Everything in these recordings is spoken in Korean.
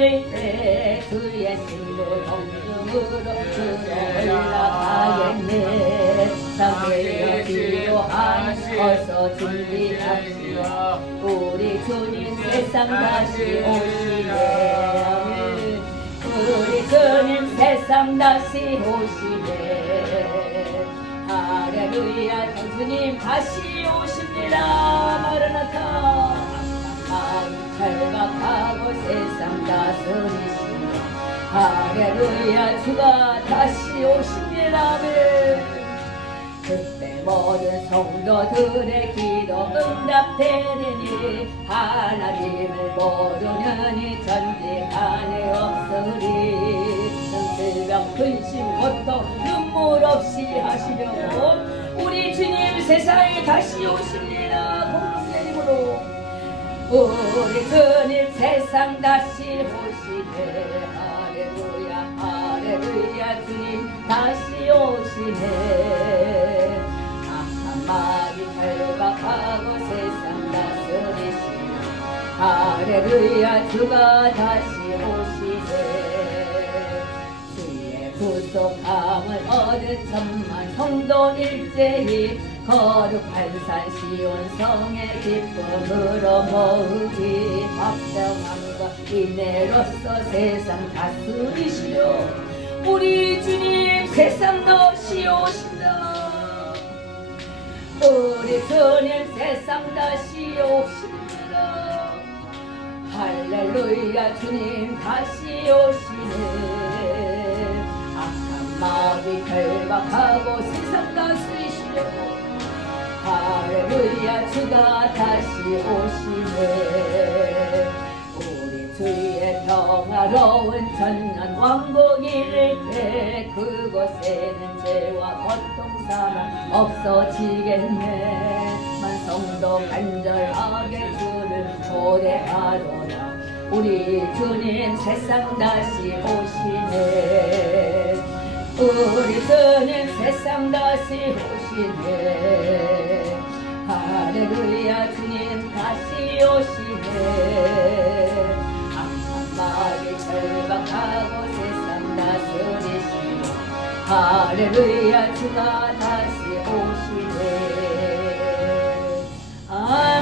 이를 때 주의 신부 성중으로 들어 올라가겠네. 사회여 필요한 어서 준비합시다. 우리 주님 세상 다시 오시네. 우리 주님 세상 다시 오시네. 할렐루야 주님 다시 오십니다. 마르나타. 마음 탈박하고 세상 다스리시네. 할렐루야 주가 다시 오십니다. 그때 모든 성도들의 기도 응답되리니 하나님을 모르느니 전직 안에 없으리. 질병 근심 고통 눈물 없이 하시려고 우리 주님 세상에 다시 오십니다. 공동예림으로 우리 주님 세상 다시 오시네. 할렐루야 할렐루야 주님 다시 오시네. 악한 마귀 결박하고 세상 다스리시네. 할렐루야 주가 다시 오시네. 주의 구속함을 얻은 천만 성도 일제히 거룩한 산 시온성의 기쁨으로 모으기. 합당함과 인내로서 세상 다스리시려 우리 주님 세상 다시 오신다. 우리 주님 세상 다시 오십니다. 할렐루야 주님 다시 오시네. 악한 마귀 결박하고 세상 다스리시려고 할렐루야 주가 다시 오시네. 우리 주의 평화로운 전년 왕국 이를 때 그곳에는 죄와 고통 사망 없어지겠네. 만성도 간절하게 주를 초대하노라. 우리 주님 세상 다시 오시네. 우리 주님 세상 다시 오시네. 할렐루야 주님 다시 오시네. 악한 마귀 결박하고 세상 다스리시네. 할렐루야 주가 다시 오시네. 아멘.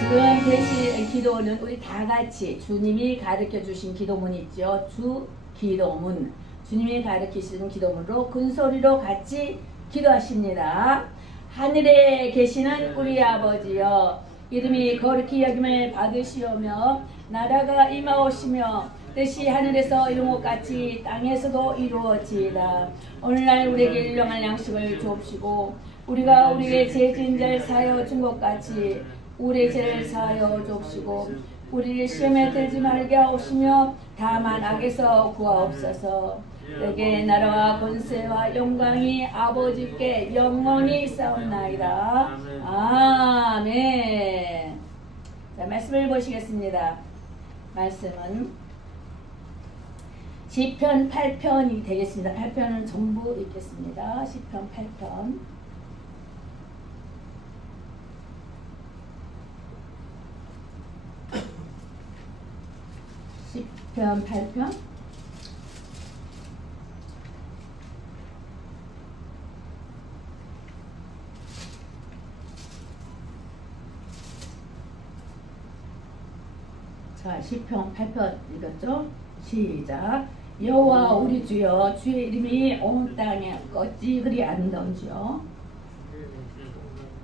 지금 계신 기도는 우리 다 같이 주님이 가르쳐 주신 기도문 있죠. 주 기도문. 주님이 가르치시는 기도문으로 큰 소리로 같이 기도하십니다. 하늘에 계시는 우리 아버지여, 이름이 거룩히 여김을 받으시오며 나라가 임하오시며 뜻이 하늘에서 이룬 것 같이 땅에서도 이루어지이다. 오늘날 우리에게 일용할 양식을 주옵시고 우리가 우리의 죄 지은 자를 사하여 준 것 같이 우리의 죄를 사하여 주옵시고 우리를 시험에 들지 말게 하옵시며 다만 악에서 구하옵소서. 내게 나라와 권세와 영광이 아버지께 영원히 있사옵나이다. 아멘. 자, 말씀을 보시겠습니다. 말씀은 시편 8편이 되겠습니다. 8편은 전부 읽겠습니다. 시편 8편. 시편 8편. 자, 시편 8편 읽었죠? 시작. 여호와 우리 주여, 주의 이름이 온 땅에 어찌 그리 아름다운지요.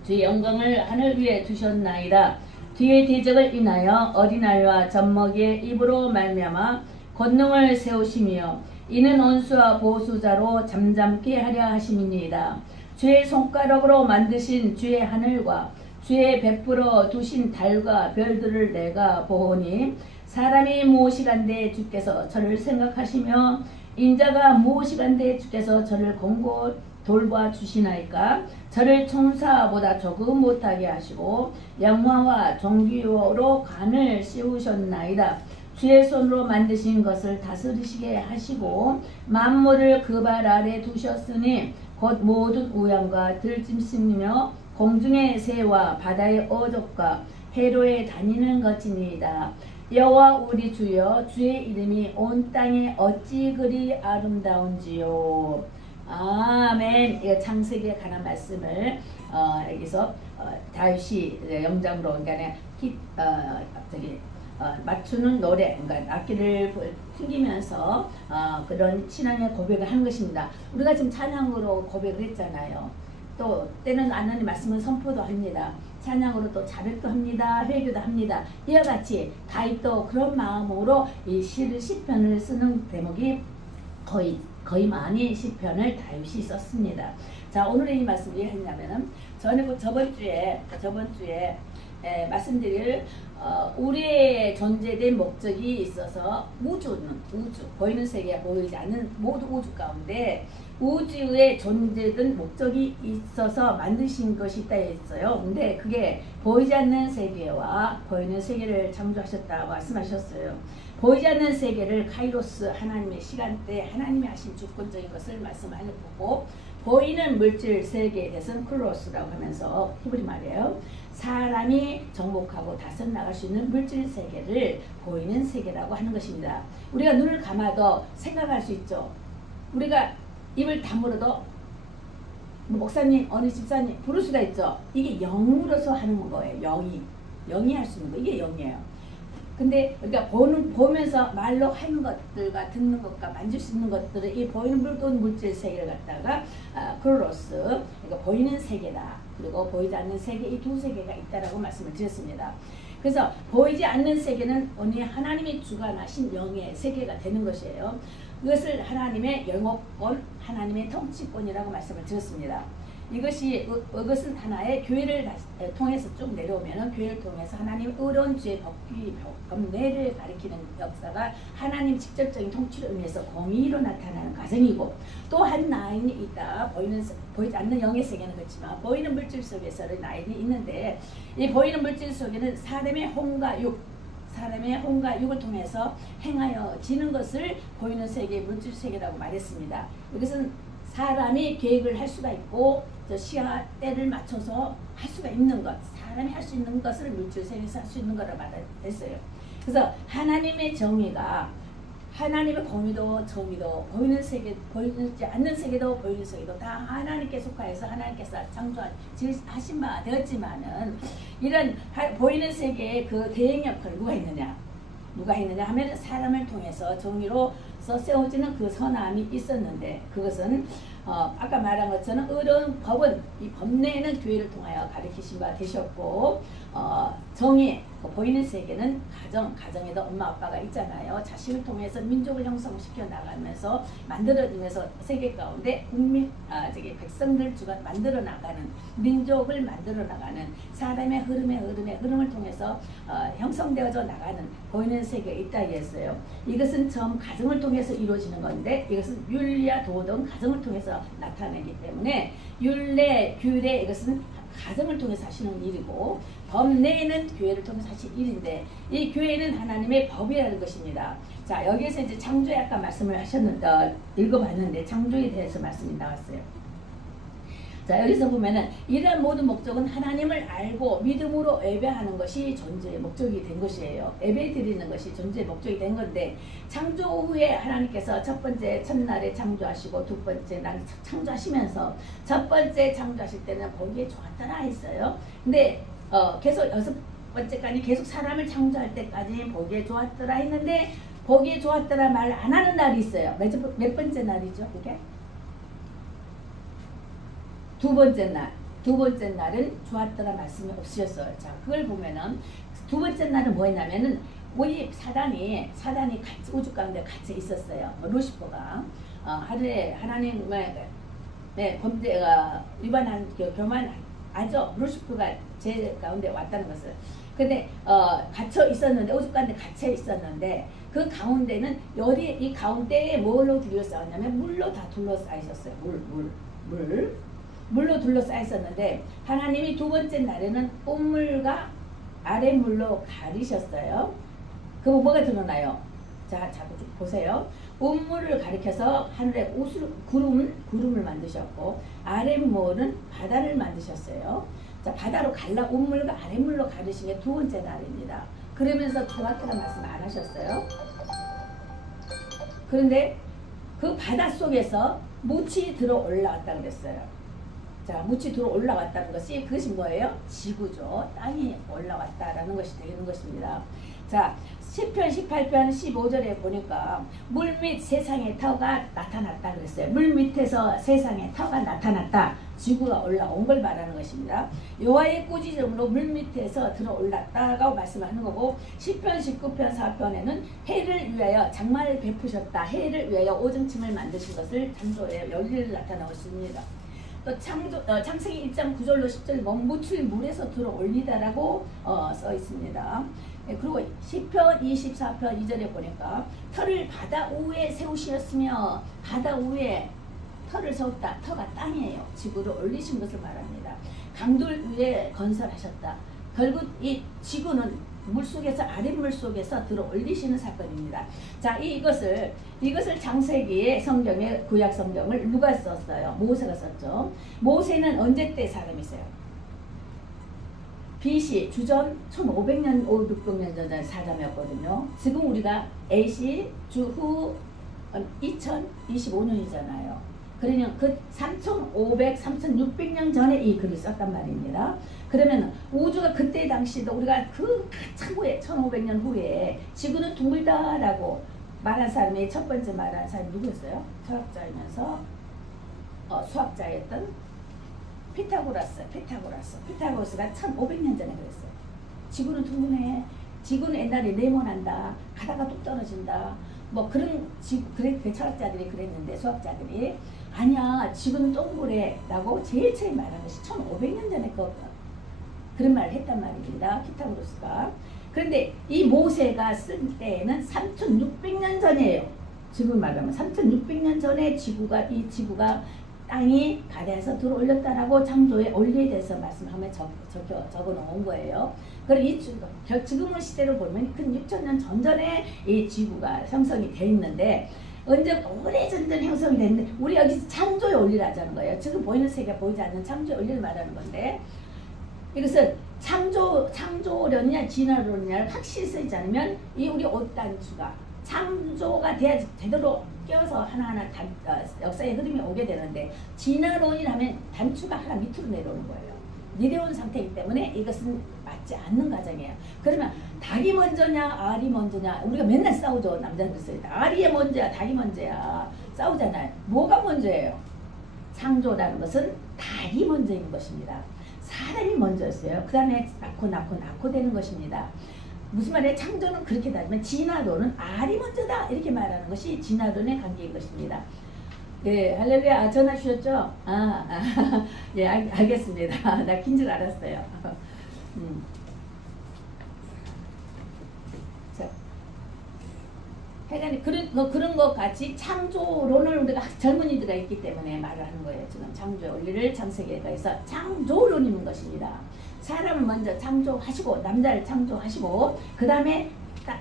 주의 영광을 하늘 위에 두셨나이다. 뒤의 대적을 인하여 어린아이와 젖먹이의 입으로 말미암아 권능을 세우시며 이는 원수와 보수자로 잠잠케 하려 하심이니이다. 주의 손가락으로 만드신 주의 하늘과 주의 베풀어 두신 달과 별들을 내가 보오니 사람이 무엇이간데 주께서 저를 생각하시며 인자가 무엇이간데 주께서 저를 공고 돌봐 주시나이까. 저를 총사보다 조금 못하게 하시고 영화와 종기로 간을 씌우셨나이다. 주의 손으로 만드신 것을 다스리시게 하시고 만물을 그 발 아래 두셨으니 곧 모든 우양과 들짐승이며 공중의 새와 바다의 어족과 회로에 다니는 것이니이다. 여호와 우리 주여 주의 이름이 온 땅에 어찌 그리 아름다운지요. 아멘. 이거 창세기에 관한 말씀을 여기서 다윗이 영장으로 그러니까 맞추는 노래, 그러니까 악기를 튕기면서 그런 신앙의 고백을 하는 것입니다. 우리가 지금 찬양으로 고백을 했잖아요. 또 때는 하나님 말씀은 선포도 합니다. 찬양으로 또 자백도 합니다. 회개도 합니다. 이와 같이 다윗도 그런 마음으로 이 시편을 쓰는 대목이 거의 많이 시편을 다윗이 썼습니다. 자, 오늘의 이 말씀 왜 했냐면은 저번 주에 말씀드릴 우리의 존재된 목적이 있어서 우주 보이는 세계가 보이지 않는 모든 우주 가운데 우주의 존재된 목적이 있어서 만드신 것이 있다 했어요. 근데 그게 보이지 않는 세계와 보이는 세계를 창조하셨다고 말씀하셨어요. 보이지 않는 세계를 카이로스 하나님의 시간대 하나님이 하신 주권적인 것을 말씀하셨고 보이는 물질 세계에 대해서는 클로스라고 하면서 히브리 말이에요. 사람이 정복하고 다섯 나갈 수 있는 물질 세계를 보이는 세계라고 하는 것입니다. 우리가 눈을 감아도 생각할 수 있죠. 우리가 입을 다물어도 목사님, 어느 집사님 부를 수가 있죠. 이게 영으로서 하는 거예요. 영이 할 수 있는 거. 이게 영이에요. 근데 그러니까 보면서 말로 하는 것들과 듣는 것과 만질 수 있는 것들을 이 보이는 물질 세계를 갖다가 클로스, 그러니까 보이는 세계다. 그리고 보이지 않는 세계, 이 두 세계가 있다라고 말씀을 드렸습니다. 그래서 보이지 않는 세계는 오늘 하나님이 주관하신 영의 세계가 되는 것이에요. 이것을 하나님의 영업권, 하나님의 통치권이라고 말씀을 드렸습니다. 이것은 하나의 교회를 통해서 쭉 내려오면 교회를 통해서 하나님의 의로운 주의 법례를 가리키는 역사가 하나님 직접적인 통치를 의미해서 공의로 나타나는 과정이고 또 한 라인이 있다. 보이지 않는 영의 세계는 그렇지만 보이는 물질 속에서는 라인이 있는데 이 보이는 물질 속에는 사람의 혼과 육을 통해서 행하여 지는 것을 보이는 세계, 물질 세계라고 말했습니다. 이것은 사람이 계획을 할 수가 있고 시야 때를 맞춰서 할 수가 있는 것, 사람이 할 수 있는 것을 물질 세계에서 할 수 있는 거라고 말했어요. 그래서 하나님의 정의가 하나님의 공의도 정의도 보이지 않는 세계도 보이는 세계도 다 하나님께 속하여서 하나님께서 창조하신 바 되었지만은 이런 보이는 세계의 그 대행 역할을 누가 했느냐 하면 사람을 통해서 정의로서 세워지는 그 선함이 있었는데 그것은 아까 말한 것처럼 의로운 법은 이 법내에는 교회를 통하여 가르치신 바 되셨고 정의 보이는 세계는 가정에도 엄마 아빠가 있잖아요. 자식을 통해서 민족을 형성시켜 나가면서 만들어내면서 세계 가운데 백성들 주가 만들어 나가는 민족을 만들어 나가는 사람의 흐름을 통해서 형성되어져 나가는 보이는 세계에 있다 했어요. 이것은 처음 가정을 통해서 이루어지는 건데 이것은 윤리와 도덕은 가정을 통해서 나타내기 때문에 율례, 규례 이것은 가정을 통해서 하시는 일이고 법내에는 교회를 통해서 하시는 일인데 이 교회는 하나님의 법이라는 것입니다. 자, 여기에서 이제 창조에 아까 말씀을 하셨는데 읽어봤는데 창조에 대해서 말씀이 나왔어요. 자, 여기서 보면은 이러한 모든 목적은 하나님을 알고 믿음으로 예배하는 것이 존재의 목적이 된 것이에요. 예배 드리는 것이 존재의 목적이 된 건데 창조 후에 하나님께서 첫 번째 첫날에 창조하시고 두 번째 날 창조하시면서 첫 번째 창조하실 때는 보기에 좋았더라 했어요. 근데 계속 여섯 번째까지 계속 사람을 창조할 때까지 보기에 좋았더라 했는데 보기에 좋았더라 말 안 하는 날이 있어요. 몇 번째 날이죠 그게? 두 번째 날은 좋았더라 말씀이 없으셨어요. 자, 그걸 보면은 두 번째 날은 뭐였냐면은 우리 사단이 같이 우주 가운데 같이 있었어요. 루시퍼가 하루에 하나님의 범죄가 위반한 교만하죠. 루시퍼가 제 가운데 왔다는 것을. 근데 갇혀 있었는데 우주 가운데 갇혀 있었는데 그 가운데는 이 가운데에 뭘로 둘러싸였냐면 물로 다 둘러싸여 있었어요. 물로 둘러싸여 있었는데 하나님이 두 번째 날에는 온물과 아랫물로 가리셨어요. 그럼 뭐가 드러나요? 자, 보세요. 온물을 가리켜서 하늘에 구름을 만드셨고 아랫물은 바다를 만드셨어요. 자, 바다로 갈라 온물과 아랫물로 가르신 게 두 번째 날입니다. 그러면서 정확하다는 말씀 안 하셨어요. 그런데 그 바다 속에서 묻이 들어 올라왔다 그랬어요. 자, 묻이 들어 올라왔다는 것이 그것이 뭐예요? 지구죠. 땅이 올라왔다라는 것이 되는 것입니다. 자, 시편 18편 15절에 보니까 물 밑 세상의 터가 나타났다 그랬어요. 물 밑에서 세상의 터가 나타났다. 지구가 올라온 걸 말하는 것입니다. 여호와의 꾸짖음으로 물 밑에서 들어 올랐다고 말씀하는 거고, 시편 19편 4편에는 해를 위하여 장마를 베푸셨다. 해를 위하여 오정침을 만드신 것을 창조의 열리를 나타나고 있습니다. 또 창세기 1장 9절로 10절 보면 묻을 물에서 들어 올리다라고 써 있습니다. 네, 그리고 시편 24편 2절에 보니까 터를 바다 위에 세우시었으며 바다 위에 터를 세웠다. 터가 땅이에요. 지구를 올리신 것을 말합니다. 강들 위에 건설하셨다. 결국 이 지구는 물속에서 아랫물 속에서 들어 올리시는 사건입니다. 자, 이것을 창세기의 성경의 구약 성경을 누가 썼어요? 모세가 썼죠. 모세는 언제 때 사람이세요? BC 주전 1500년 500년 전 사람이었거든요. 지금 우리가 AC 주후 2025년이잖아요. 그러면 그 3500, 3600년 전에 이 글을 썼단 말입니다. 그러면 우주가 그때 당시도 우리가 그 창고에 1500년 후에 지구는 둥글다라고 말한 사람이 첫 번째 말한 사람이 누구였어요? 철학자이면서 수학자였던 피타고라스가 1500년 전에 그랬어요. 지구는 둥근해. 지구는 옛날에 네모난다. 가다가 뚝 떨어진다. 뭐 그런 그 철학자들이 그랬는데 수학자들이 아니야 지구는 동그래 라고 제일 처음 말한 것이 1500년 전에 그런 말을 했단 말입니다. 피타고라스가. 그런데 이 모세가 쓴 때에는 3600년 전이에요. 지금 말하면 3600년 전에 이 지구가 땅이 바다에서 들어 올렸다라고 창조의 원리에 대해서 말씀하며 적어 놓은 거예요. 그럼 지금의 시대를 보면 근 6000년 전전에 이 지구가 형성이 되어 있는데 언제 오래전 형성이 됐는데 우리 여기 창조의 원리를 하자는 거예요. 지금 보이는 세계가 보이지 않는 창조의 원리를 말하는 건데 이것은 창조론이냐 진화론이냐를 확실히 쓰지 않으면 이 우리 옷단추가 창조가 돼야지 제대로 껴서 하나하나 역사의 흐름이 오게 되는데 진화론이라면 단추가 하나 밑으로 내려오는 거예요. 내려온 상태이기 때문에 이것은 맞지 않는 과정이에요. 그러면 닭이 먼저냐 알이 먼저냐 우리가 맨날 싸우죠. 남자들 알이 먼저야 닭이 먼저야 싸우잖아요. 뭐가 먼저예요? 창조라는 것은 닭이 먼저인 것입니다. 사람이 먼저였어요. 그 다음에 낳고 되는 것입니다. 무슨 말이에요? 창조는 그렇게 다르면 진화론은 알이 먼저다 이렇게 말하는 것이 진화론의 관계인 것입니다. 네, 할렐루야. 전화 주셨죠? 예, 알겠습니다. 나 긴 줄 알았어요. 자, 하여간 그런 것 같이 창조론을 우리가 젊은이들가 있기 때문에 말을 하는 거예요. 지금 창조의 원리를 창세기에서 창조론인 것입니다. 사람을 먼저 창조하시고 남자를 창조하시고 그 다음에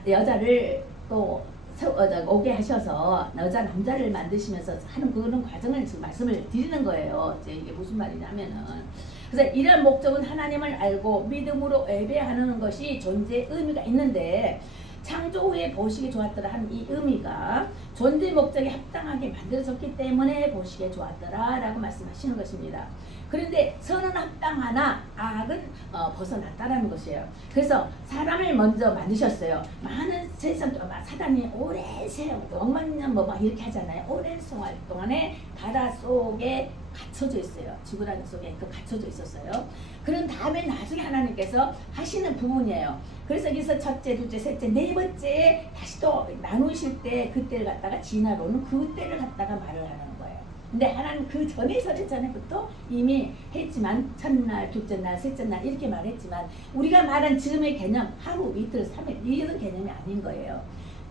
여자를 또 오게 하셔서 여자 남자를 만드시면서 하는 그런 과정을 지금 말씀을 드리는 거예요. 이게 무슨 말이냐면은 그래서 이런 목적은 하나님을 알고 믿음으로 예배하는 것이 존재의 의미가 있는데 창조 후에 보시기 좋았더라 하는 이 의미가 존재 목적에 합당하게 만들어졌기 때문에 보시기에 좋았더라 라고 말씀하시는 것입니다. 그런데 선은 합당하나 악은 벗어났다라는 것이에요. 그래서 사람을 먼저 만드셨어요. 많은 세상 사단이 오랜 세월, 억만 년 뭐 막 이렇게 하잖아요. 오랜 세월 동안에 바다 속에 갇혀져 있어요. 지구라는 속에 갇혀져 있었어요. 그런 다음에 나중에 하나님께서 하시는 부분이에요. 그래서 여기서 첫째, 둘째, 셋째, 네 번째 다시 또 나누실 때 그때를 갖다가 진화론은 그때를 갖다가 말을 하는 거예요. 근데 하나님 그 전에 서리 전에부터 이미 했지만 첫날, 둘째 날, 셋째 날 이렇게 말했지만 우리가 말한 지금의 개념 하루, 이틀, 3일 이런 개념이 아닌 거예요.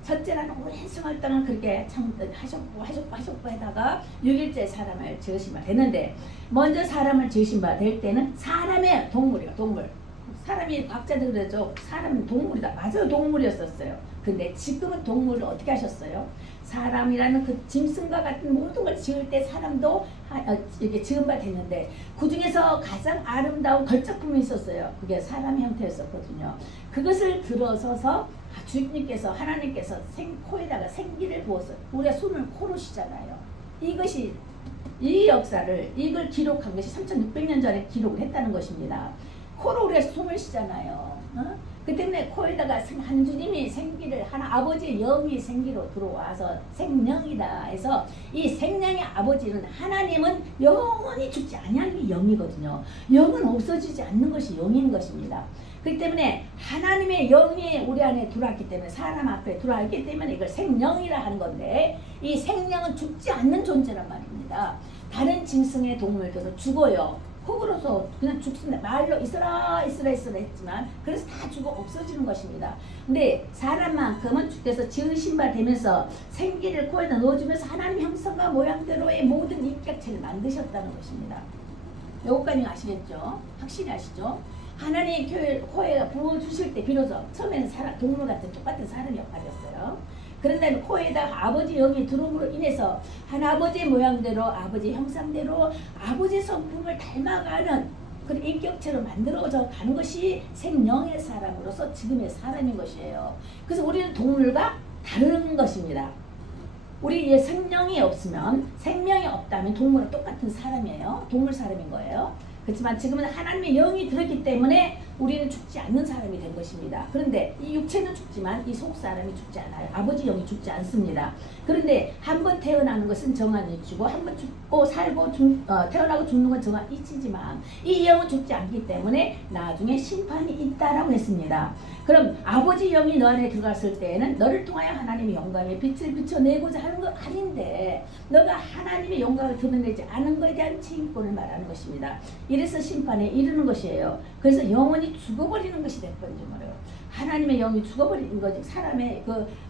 첫째는 오랜 생활 동안 그렇게 하셨고 하다가 6일째 사람을 지으신 바 되는데 먼저 사람을 지으신 바 될 때는 사람의 동물이에요. 동물. 사람이 과학자들 그러죠. 사람은 동물이다. 맞아요. 동물이었었어요. 근데 지금은 동물을 어떻게 하셨어요? 사람이라는 그 짐승과 같은 모든 걸 지을 때 사람도 이렇게 지은 바 됐는데 그 중에서 가장 아름다운 걸작품이 있었어요. 그게 사람 형태였었거든요. 그것을 들어서서 주님께서 하나님께서 코에다가 생기를 부어서 우리가 숨을 코로 쉬잖아요. 이것이 이 역사를 이걸 기록한 것이 3600년 전에 기록을 했다는 것입니다. 코로 우리가 숨을 쉬잖아요. 그 때문에 코에다가 한 주님이 생기를 하나 아버지의 영이 생기로 들어와서 생명이다 해서 이 생명의 아버지는 하나님은 영원히 죽지 아니하는 게 영이거든요. 영은 없어지지 않는 것이 영인 것입니다. 그렇기 때문에 하나님의 영이 우리 안에 들어왔기 때문에 사람 앞에 들어왔기 때문에 이걸 생명이라 하는 건데 이 생명은 죽지 않는 존재란 말입니다. 다른 짐승의 동물들은 죽어요. 흙으로서 그냥 죽습니다. 말로 있어라 했지만 그래서 다 죽어 없어지는 것입니다. 근데 사람만큼은 주께서 지으신 바 되면서 생기를 코에다 넣어주면서 하나님 형상과 모양대로의 모든 인격체를 만드셨다는 것입니다. 여기까지 아시겠죠? 확실히 아시죠? 하나님 코에 부어주실 때 비로소 처음에는 동물 같은 똑같은 사람 역할이었어요. 그런 다음에 코에다 아버지 영이 들어옴으로 인해서 하나아버지의 모양대로 아버지 형상대로 아버지 성품을 닮아가는 그런 인격체로 만들어져 가는 것이 생명의 사람으로서 지금의 사람인 것이에요. 그래서 우리는 동물과 다른 것입니다. 우리의 생명이 없으면 생명이 없다면 동물은 똑같은 사람이에요. 동물 사람인 거예요. 그렇지만 지금은 하나님의 영이 들었기 때문에 우리는 죽지 않는 사람이 된 것입니다. 그런데 이 육체는 죽지만 이 속사람이 죽지 않아요. 아버지 영이 죽지 않습니다. 그런데 한 번 태어나는 것은 정한 이치고 한 번 죽고 살고 태어나고 죽는 건 정한 이치지만 이 영은 죽지 않기 때문에 나중에 심판이 있다라고 했습니다. 그럼 아버지 영이 너 안에 들어갔을 때에는 너를 통하여 하나님의 영광의 빛을 비춰내고자 하는 거 아닌데 너가 하나님의 영광을 드러내지 않은 것에 대한 책임권을 말하는 것입니다. 이래서 심판에 이르는 것이에요. 그래서 영원히 죽어버리는 것이 됐건지 뭐래요. 하나님의 영이 죽어버리는 거지. 사람의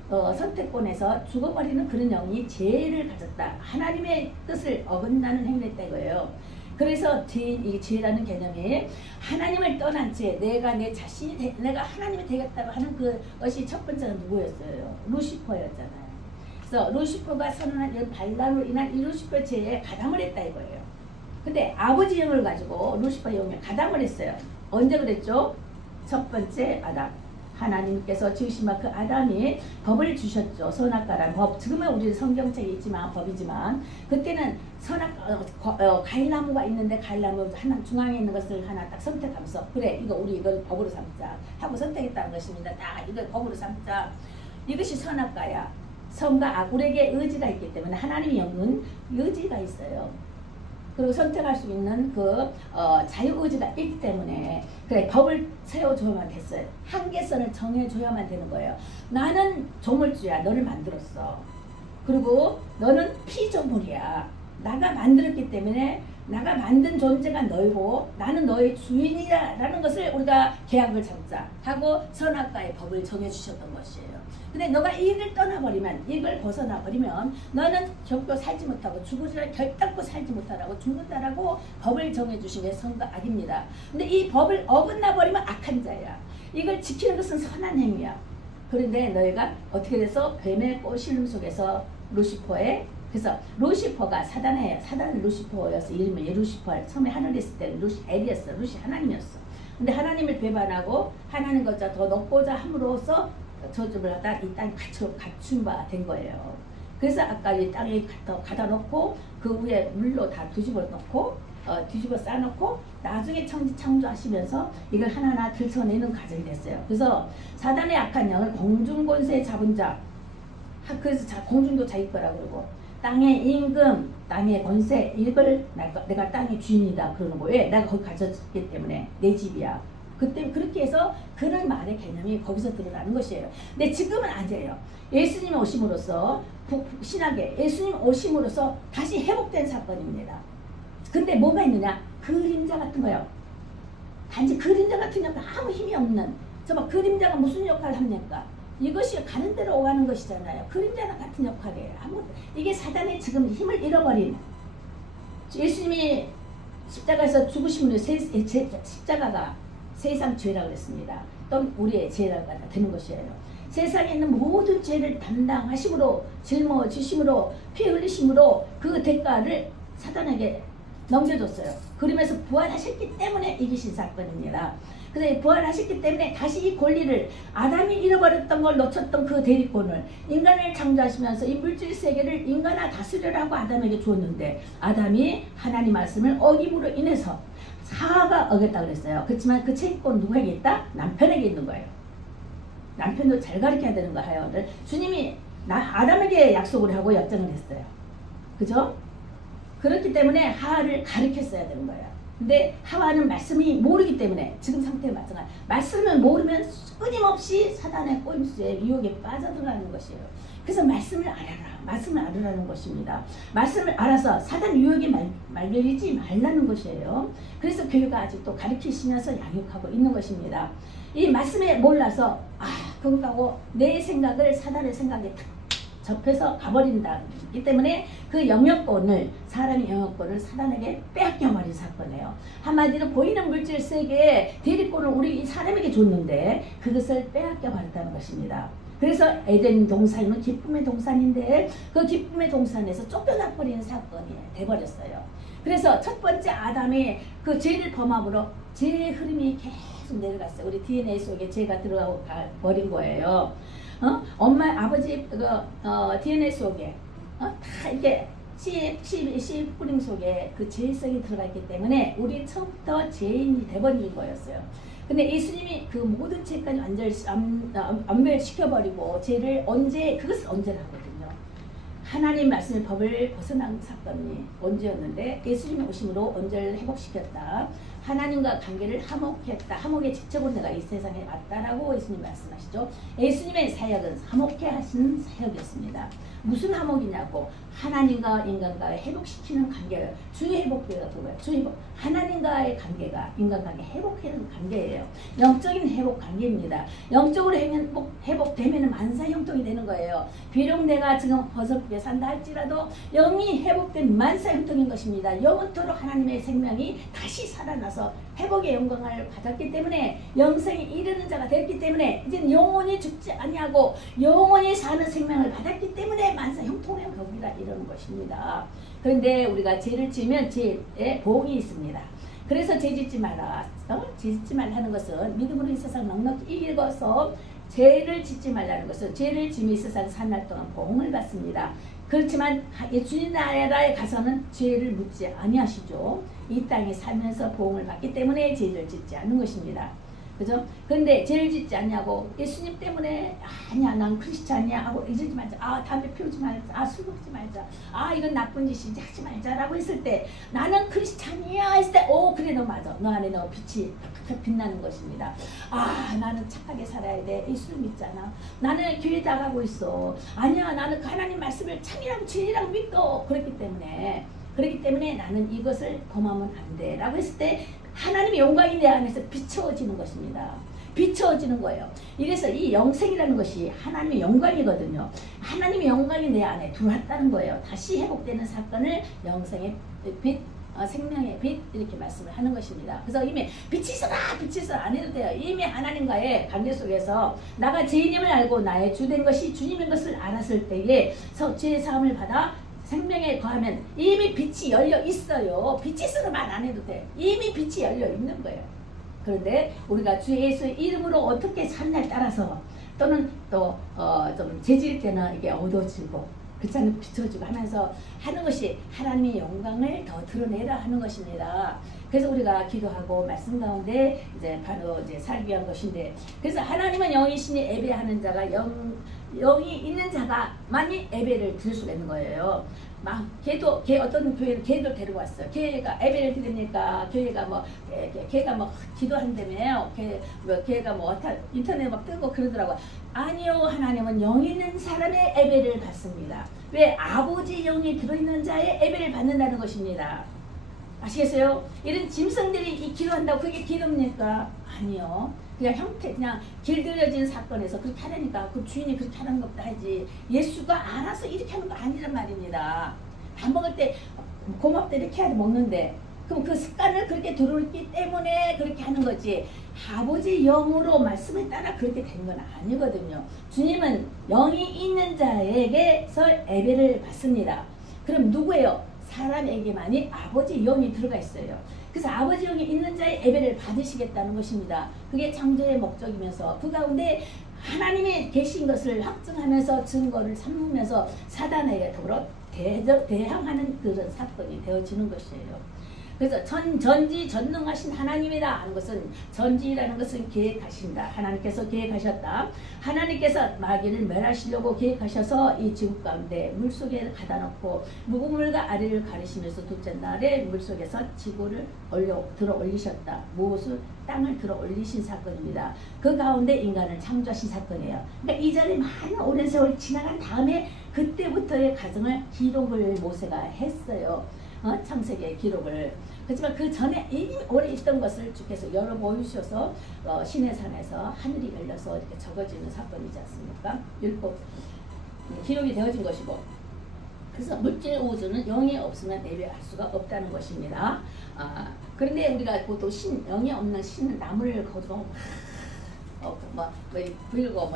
선택권에서 죽어버리는 그런 영이 죄를 가졌다. 하나님의 뜻을 어긋나는 행위를 했다 이거예요. 그래서 이 죄라는 개념이 하나님을 떠난 죄, 내가 내 자신이 내가 하나님이 되겠다고 하는 그것이 첫 번째는 누구였어요? 루시퍼였잖아요. 그래서 루시퍼가 선언한 반란으로 인한 이 루시퍼 죄에 가담을 했다 이거예요. 근데 아버지 영을 가지고 루시퍼 영에 가담을 했어요. 언제 그랬죠? 첫 번째 아담. 하나님께서 지으신 그 아담이 법을 주셨죠. 선악과라는 법. 지금은 우리 성경책에 있지만 법이지만 그때는 과일나무가 있는데 과일나무 하나 중앙에 있는 것을 하나 딱 선택하면서 그래 우리 이걸 법으로 삼자 하고 선택했다는 것입니다. 딱 이걸 법으로 삼자. 이것이 선악과야. 선과 악. 우리에게 의지가 있기 때문에 하나님의 영은 의지가 있어요. 그리고 선택할 수 있는 자유의지가 있기 때문에 그래 법을 세워줘야만 됐어요. 한계선을 정해줘야만 되는 거예요. 나는 조물주야. 너를 만들었어. 그리고 너는 피조물이야. 나가 만들었기 때문에 나가 만든 존재가 너이고 나는 너의 주인이라는 것을 우리가 계약을 잡자 하고 선악과의 법을 정해주셨던 것이에요. 근데 너가 이 일을 떠나버리면 이걸 벗어나버리면 너는 결코 살지 못하고 죽으리라 결단코 살지 못하라고 죽는다라고 법을 정해주신 게 선과 악입니다. 근데 이 법을 어긋나버리면 악한 자야. 이걸 지키는 것은 선한 행위야. 그런데 너희가 어떻게 돼서 뱀의 꼬시름 속에서 루시퍼의 그래서 루시퍼가 사단은 루시퍼였어. 이름이 루시퍼. 처음에 하늘에 있을 때는 엘이었어. 루시 하나님이었어. 근데 하나님을 배반하고 하나님 것자 더 넣고자 함으로써 저주를 하다 이 땅이 갖춘 바 된 거예요. 그래서 아까 이 땅에 가다 놓고 그 위에 물로 다 뒤집어 놓고 뒤집어 쌓아놓고 나중에 창조하시면서 이걸 하나하나 들춰내는 과정이 됐어요. 그래서 사단의 악한 영을 공중권세 잡은 자 그래서 공중도 자기 거라 그러고 땅의 임금, 땅의 권세 이걸 내가 땅의 주인이다 그러는 거예요. 내가 거기 가졌기 때문에 내 집이야. 그때 그렇게 해서 그런 말의 개념이 거기서 드러나는 것이에요. 근데 지금은 아니에요. 예수님 오심으로써 신학에 예수님 오심으로써 다시 회복된 사건입니다. 근데 뭐가 있느냐? 그림자 같은 거예요. 단지 그림자 같은 역할 아무 힘이 없는 정말 그림자가 무슨 역할을 합니까? 이것이 가는 대로 오가는 것이잖아요. 그림자랑 같은 역할이에요. 이게 사단의 지금 힘을 잃어버린 예수님이 십자가에서 죽으심으로 십자가가 세상 죄라고 그랬습니다. 또는 우리의 죄라고 되는 것이에요. 세상에 있는 모든 죄를 담당하심으로 짊어지심으로 피 흘리심으로 그 대가를 사단에게 넘겨줬어요. 그러면서 부활하셨기 때문에 이기신 사건입니다. 그래서 부활하셨기 때문에 다시 이 권리를 아담이 잃어버렸던 걸 놓쳤던 그 대리권을 인간을 창조하시면서 이 물질 세계를 인간아 다스려라고 아담에게 주었는데 아담이 하나님 말씀을 어김으로 인해서 하와가 어겼다고 그랬어요. 그렇지만 그 채권 누구에게 있다? 남편에게 있는 거예요. 남편도 잘 가르쳐야 되는 거예요. 주님이 아담에게 약속을 하고 약정을 했어요. 그죠? 그렇기 때문에 하와를 가르쳤어야 되는 거예요. 근데 하와는 말씀이 모르기 때문에 지금 상태에 마찬가지. 말씀을 모르면 끊임없이 사단의 꼬임수에 유혹에 빠져들어가는 것이에요. 그래서 말씀을 알아라. 말씀을 알으라는 것입니다. 말씀을 알아서 사단 유혹에 말려지지 말라는 것이에요. 그래서 교회가 아직도 가르치시면서 양육하고 있는 것입니다. 이 말씀에 몰라서 그거하고 내 생각을 사단의 생각에 탁 접해서 가버린다. 이 때문에 그 영역권을 사람의 영역권을 사단에게 빼앗겨버린 사건이에요. 한마디로 보이는 물질 세계에 대리권을 우리 사람에게 줬는데 그것을 빼앗겨버렸다는 것입니다. 그래서 에덴 동산은 기쁨의 동산인데 그 기쁨의 동산에서 쫓겨나버리는 사건이 돼버렸어요. 그래서 첫 번째 아담이 그 죄를 범함으로 죄의 흐름이 계속 내려갔어요. 우리 DNA 속에 죄가 들어가 버린 거예요. 엄마 아버지 DNA 속에 다 이게 씨 뿌림 속에 그 죄성이 들어갔기 때문에 우리 처음부터 죄인이 돼버린 거였어요. 근데 예수님이 그 모든 죄까지 완별시켜버리고 죄를 그것을 언제나 하거든요. 하나님 말씀의 법을 벗어난 사건이 언제였는데 예수님의 오심으로 언제를 회복시켰다. 하나님과 관계를 화목했다. 화목의 직접으로 내가 이 세상에 왔다라고 예수님 말씀하시죠. 예수님의 사역은 화목케 하시는 사역이었습니다. 무슨 화목이냐고 하나님과 인간과의 회복시키는 관계를 주회복되가 그거예요. 주회복. 하나님과의 관계가 인간관계 회복하는 관계예요. 영적인 회복 관계입니다. 영적으로 회복되면 만사 형통이 되는 거예요. 비록 내가 지금 허섭게 산다 할지라도 영이 회복된 만사 형통인 것입니다. 영원토록 하나님의 생명이 다시 살아나서 회복의 영광을 받았기 때문에 영생에 이르는 자가 됐기 때문에 이제 영원히 죽지 아니하고 영원히 사는 생명을 받았기 때문에 만사 형통의 법이라 이러는 것입니다. 그런데 우리가 죄를 지으면 죄에 보응이 있습니다. 그래서 죄 짓지 마라. 죄 짓지 말라는 것은 믿음으로 이 세상 넉넉히 읽어서 죄를 짓지 말라는 것은 죄를 지으면 이 세상 산날 동안 보응을 받습니다. 그렇지만 주님 나라에 가서는 죄를 묻지 아니하시죠. 이 땅에 살면서 보응을 받기 때문에 죄를 짓지 않는 것입니다. 그죠? 그런데 죄를 짓지 않냐고 예수님 때문에 아니야 난 크리스찬이야 하고 잊지 말자. 담배 피우지 말자. 술 먹지 말자. 이건 나쁜 짓이지 하지 말자라고 했을 때 나는 크리스찬이야 했을 때 그래 너 맞아. 너 안에 너 빛이 탁탁 빛나는 것입니다. 나는 착하게 살아야 돼. 예수를 믿잖아. 나는 교회 나가고 있어. 아니야 나는 하나님 말씀을 참이랑 진리랑 믿고 그렇기 때문에 나는 이것을 범하면 안 돼 라고 했을 때 하나님의 영광이 내 안에서 비춰지는 것입니다. 비춰지는 거예요. 이래서 이 영생이라는 것이 하나님의 영광이거든요. 하나님의 영광이 내 안에 들어왔다는 거예요. 다시 회복되는 사건을 영생의 빛, 생명의 빛 이렇게 말씀을 하는 것입니다. 그래서 이미 빛이 있어라 안 해도 돼요. 이미 하나님과의 관계 속에서 나가 죄인임을 알고 나의 주된 것이 주님인 것을 알았을 때에 죄의 사함을 받아 생명에 거하면 이미 빛이 열려 있어요. 빛이 있어도 말 안 해도 돼. 이미 빛이 열려 있는 거예요. 그런데 우리가 주 예수의 이름으로 어떻게 살날 따라서 또는 또 좀 재질 때는 이게 어두워지고 그렇지 않으면 비춰지고 하면서 하는 것이 하나님의 영광을 더 드러내라 하는 것입니다. 그래서 우리가 기도하고 말씀 가운데 이제 바로 이제 살기 위한 것인데 그래서 하나님은 영이시니 예배하는 자가 영이 있는 자가만이 예배를 드릴 수가 있는 거예요. 걔 어떤 교회는 걔도 데리고 왔어요. 걔가 예배를 드리니까 걔가 기도한다며요. 걔가 인터넷 막 뜨고 그러더라고요. 아니요, 하나님은 영 있는 사람의 예배를 받습니다. 왜? 아버지 영이 들어있는 자의 예배를 받는다는 것입니다. 아시겠어요? 이런 짐승들이 기도한다고 그게 기도입니까? 아니요. 그냥 그냥 길들여진 사건에서 그렇게 하려니까 그 주인이 그렇게 하는 것도 하지 예수가 알아서 이렇게 하는 거 아니란 말입니다. 밥 먹을 때 고맙다 이렇게 해야 먹는데 그럼 그 습관을 그렇게 들어오기 때문에 그렇게 하는 거지, 아버지 영으로 말씀에 따라 그렇게 된 건 아니거든요. 주님은 영이 있는 자에게서 예배를 받습니다. 그럼 누구예요? 사람에게만이 아버지 영이 들어가 있어요. 그래서 아버지 영이 있는 자의 예배를 받으시겠다는 것입니다. 그게 창조의 목적이면서 그 가운데 하나님이 계신 것을 확증하면서 증거를 삼으면서 사단에게 더불어 대항하는 그런 사건이 되어지는 것이에요. 그래서 전지전능하신 하나님이다 하는 것은, 전지라는 것은 계획하신다. 하나님께서 계획하셨다. 하나님께서 마귀를 멸하시려고 계획하셔서 이 지구 가운데 물속에 가다 놓고 무물과 아래를 가리시면서 둘째 날에 물속에서 지구를 들어 올리셨다. 무엇을? 땅을 들어 올리신 사건입니다. 그 가운데 인간을 창조하신 사건이에요. 그러니까 이전에 많은 오랜 세월 지나간 다음에 그때부터의 과정을 기록을 모세가 했어요. 창세기의 기록을. 그렇지만 그 전에 이미 오래 있던 것을 주께서 열어 보이셔서 시내산에서 하늘이 열려서 이렇게 적어지는 사건이지 않습니까? 율법 기록이 되어진 것이고, 그래서 물질 우주는 영이 없으면 예배할 수가 없다는 것입니다. 그런데 우리가 보통 영이 없는 신은 나무를 거두고 불고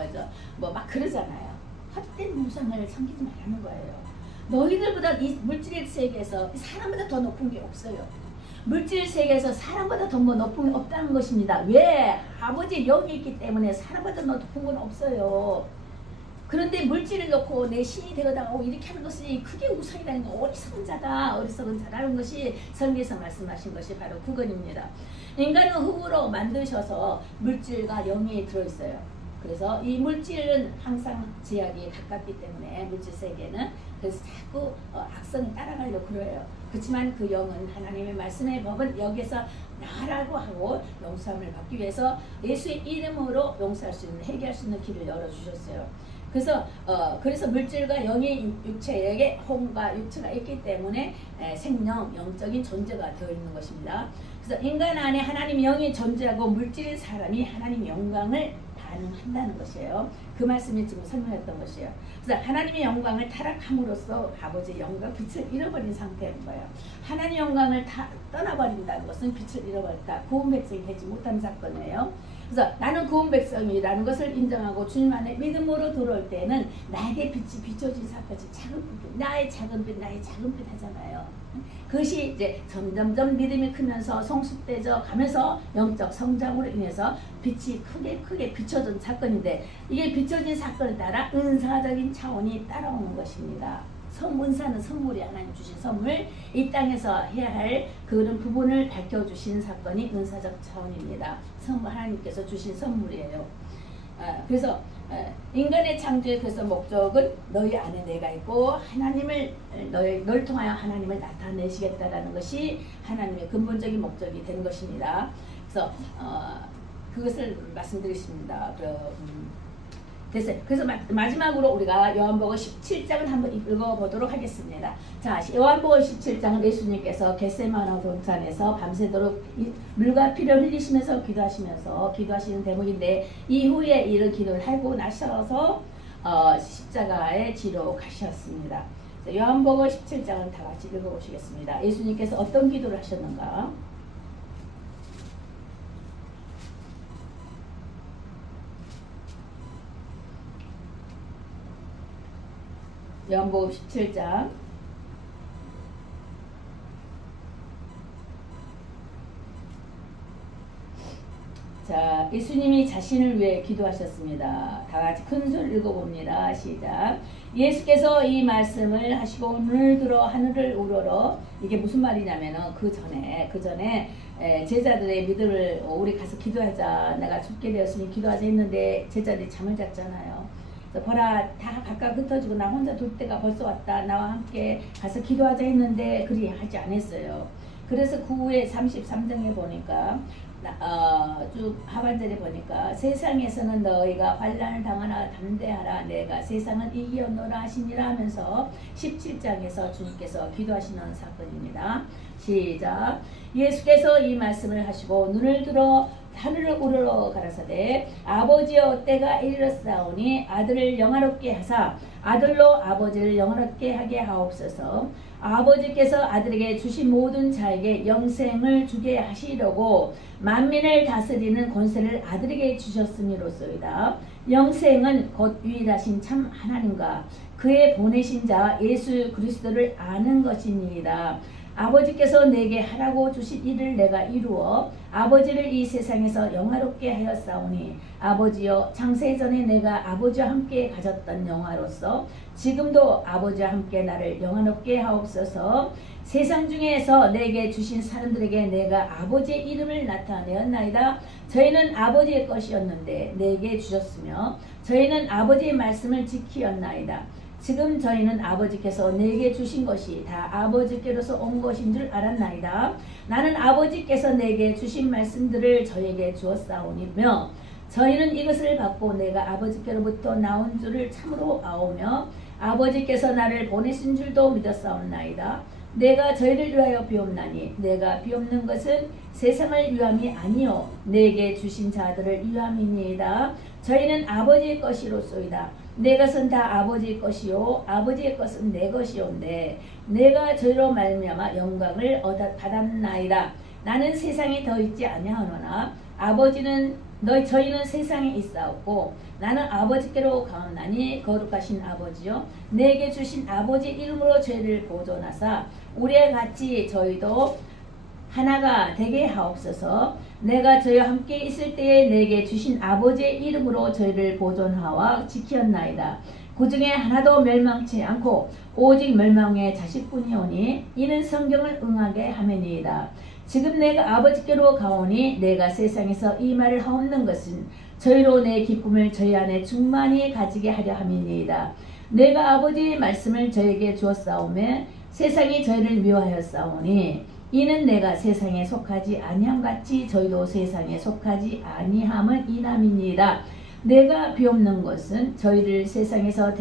막 그러잖아요. 헛된 우상을 섬기지 말라는 거예요. 너희들보다 이 물질 세계에서 사람보다 더 높은 게 없어요. 물질 세계에서 사람보다 더 높은 게 없다는 것입니다. 왜? 아버지 영이 있기 때문에 사람보다 더 높은 건 없어요. 그런데 물질을 놓고 내 신이 되어다가고 이렇게 하는 것이 그게 우상이라는 거, 어리석은 자라는 것이 성경에서 말씀하신 것이 바로 그건입니다. 인간은 흙으로 만드셔서 물질과 영이 들어있어요. 그래서 이 물질은 항상 제약이 가깝기 때문에 물질 세계는 그래서 자꾸 악성이 따라가려고 그래요. 그렇지만 그 영은 하나님의 말씀의 법은 여기에서 나라고 하고 용서함을 받기 위해서 예수의 이름으로 용서할 수 있는, 해결할 수 있는 길을 열어주셨어요. 그래서 물질과 영의 육체에게 혼과 육체가 있기 때문에 생명, 영적인 존재가 되어 있는 것입니다. 그래서 인간 안에 하나님 영이 존재하고 물질 사람이 하나님 영광을 반응한다는 것이에요. 그 말씀이 지금 설명했던 것이에요. 그래서 하나님의 영광을 타락함으로써 아버지의 영광, 빛을 잃어버린 상태인 거예요. 하나님의 영광을 떠나버린다는 것은 빛을 잃어버렸다. 구원 백성이 되지 못한 사건이에요. 그래서 나는 구원 백성이라는 것을 인정하고 주님 안에 믿음으로 들어올 때는 나에게 빛이 비춰진 사건이 작은 빛, 나의 작은 빛 하잖아요. 그것이 이제 점점점 믿음이 크면서 성숙되져 가면서 영적 성장으로 인해서 빛이 크게 비춰진 사건인데, 이게 비춰진 사건에 따라 은사적인 차원이 따라오는 것입니다. 은사는 선물이 하나님 주신 선물, 이 땅에서 해야 할 그런 부분을 밝혀주신 사건이 은사적 차원입니다. 하나님께서 주신 선물이에요. 그래서 인간의 창조의 그래서 목적은 너희 안에 내가 있고 널 통하여 하나님을 나타내시겠다라는 것이 하나님의 근본적인 목적이 된 것입니다. 그래서 그것을 말씀드리십니다. 됐어요. 그래서 마지막으로 우리가 요한복음 17장을 한번 읽어보도록 하겠습니다. 자, 요한복음 17장은 예수님께서 겟세마네 동산에서 밤새도록 물과 피를 흘리시면서 기도하시는 대목인데, 이후에 이런 기도를 하고 나셔서 십자가의 지로 가셨습니다. 요한복음 17장을 다 같이 읽어보시겠습니다. 예수님께서 어떤 기도를 하셨는가? 요한복음 17장 자, 예수님이 자신을 위해 기도하셨습니다. 다 같이 큰 소리 읽어봅니다. 시작. 예수께서 이 말씀을 하시고 눈을 들어 하늘을 우러러, 이게 무슨 말이냐면은 그 전에 제자들의 믿음을 우리 가서 기도하자, 내가 죽게 되었으니 기도하자 했는데 제자들이 잠을 잤잖아요. 보라, 다 각각 흩어지고 나 혼자 둘 때가 벌써 왔다. 나와 함께 가서 기도하자 했는데 그리 하지 않았어요. 그래서 그 후에 33장에 보니까 쭉 하반절에 보니까 세상에서는 너희가 환난을 당하나 담대하라, 내가 세상은 이기었노라 하시니라 하면서 17장에서 주님께서 기도하시는 사건입니다. 시작. 예수께서 이 말씀을 하시고 눈을 들어 하늘을 우러러 가라사대, 아버지여 때가 이르렀사오니 아들을 영화롭게 하사 아들로 아버지를 영화롭게 하게 하옵소서. 아버지께서 아들에게 주신 모든 자에게 영생을 주게 하시려고 만민을 다스리는 권세를 아들에게 주셨음이로소이다. 영생은 곧 유일하신 참 하나님과 그의 보내신 자 예수 그리스도를 아는 것이니이다. 아버지께서 내게 하라고 주신 일을 내가 이루어 아버지를 이 세상에서 영화롭게 하였사오니 아버지여 창세전에 내가 아버지와 함께 가졌던 영화로서 지금도 아버지와 함께 나를 영화롭게 하옵소서. 세상 중에서 내게 주신 사람들에게 내가 아버지의 이름을 나타내었나이다. 저희는 아버지의 것이었는데 내게 주셨으며 저희는 아버지의 말씀을 지키었나이다. 지금 저희는 아버지께서 내게 주신 것이 다 아버지께로서 온 것인 줄 알았나이다. 나는 아버지께서 내게 주신 말씀들을 저에게 주었사오니며 저희는 이것을 받고 내가 아버지께로부터 나온 줄을 참으로 아오며 아버지께서 나를 보내신 줄도 믿었사옵나이다. 내가 저희를 위하여 비옵나니 내가 비옵는 것은 세상을 위함이 아니요 내게 주신 자들을 위함이니이다. 저희는 아버지의 것이로소이다. 내 것은 다 아버지의 것이요 아버지의 것은 내 것이온데 내가 저희로 말미암아 영광을 받았나이다. 나는 세상에 더 있지 아니하노나 저희는 세상에 있사오고 나는 아버지께로 가오나니 거룩하신 아버지요 내게 주신 아버지 이름으로 죄를 보존하사 우리와 같이 저희도 하나가 되게 하옵소서. 내가 저희와 함께 있을 때에 내게 주신 아버지의 이름으로 저희를 보존하와 지켰나이다. 그 중에 하나도 멸망치 않고 오직 멸망의 자식뿐이오니 이는 성경을 응하게 하매니이다. 지금 내가 아버지께로 가오니 내가 세상에서 이 말을 하옵는 것은 저희로 내 기쁨을 저희 안에 충만히 가지게 하려 함이니이다. 내가 아버지의 말씀을 저에게 주었사오매 세상이 저희를 미워하였사오니 이는 내가 세상에 속하지 아니함 같이 저희도 세상에 속하지 아니함을 인함이니이다. 내가 비옵는 것은 저희를 세상에서